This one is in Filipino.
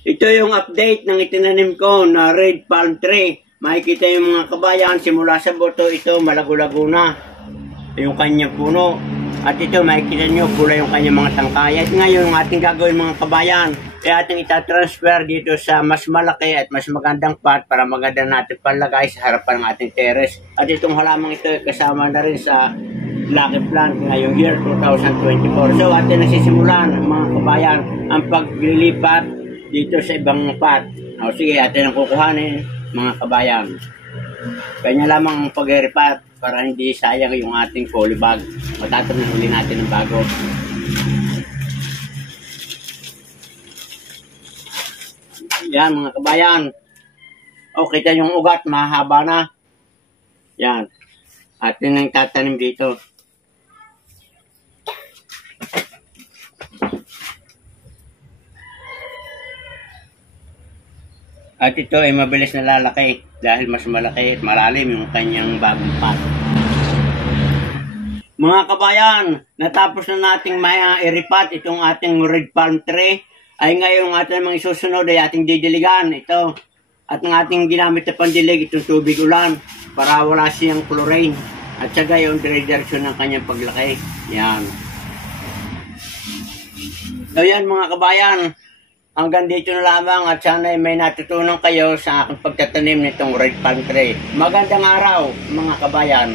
Ito yung update ng itinanim ko na red palm tree. Makikita yung mga kabayan, simula sa buto, ito malago-lago na yung kanyang puno. At ito makikita nyo, pula yung kanyang mga tangkay. At ngayon, yung ating gagawin mga kabayan, kaya ating itatransfer dito sa mas malaki at mas magandang pot para maganda natin palagay sa harapan ng ating terrace. At itong halamang ito kasama na rin sa Lucky Plant ngayong year 2024. So atin nasisimulan mga kabayan ang paglilipat dito sa ibang pot. O sige, atin ang kukuhanin mga kabayan. Kanya lamang ang pag-repat para hindi sayang yung ating polybag. Matatanim uli natin ng bago. Yan mga kabayan. O kita yung ugat, mahaba na. Yan. Atin ang tatanim dito. At ito ay mabilis na lalaki dahil mas malaki at malalim yung kanyang bagong pot. Mga kabayan, natapos na nating i-repat itong ating red palm tree. Ay ngayon ating mga isusunod ay ating didiligan ito. At ang ating ginamit na pandilig itong tubig ulan para wala siyang chlorine. At saka yung dire-direksyon ng kanyang paglaki. Yan. So yan mga kabayan. Hanggang dito na lamang at sana may natutunan kayo sa aking pagtatanim nitong red palm tree. Magandang araw mga kabayan.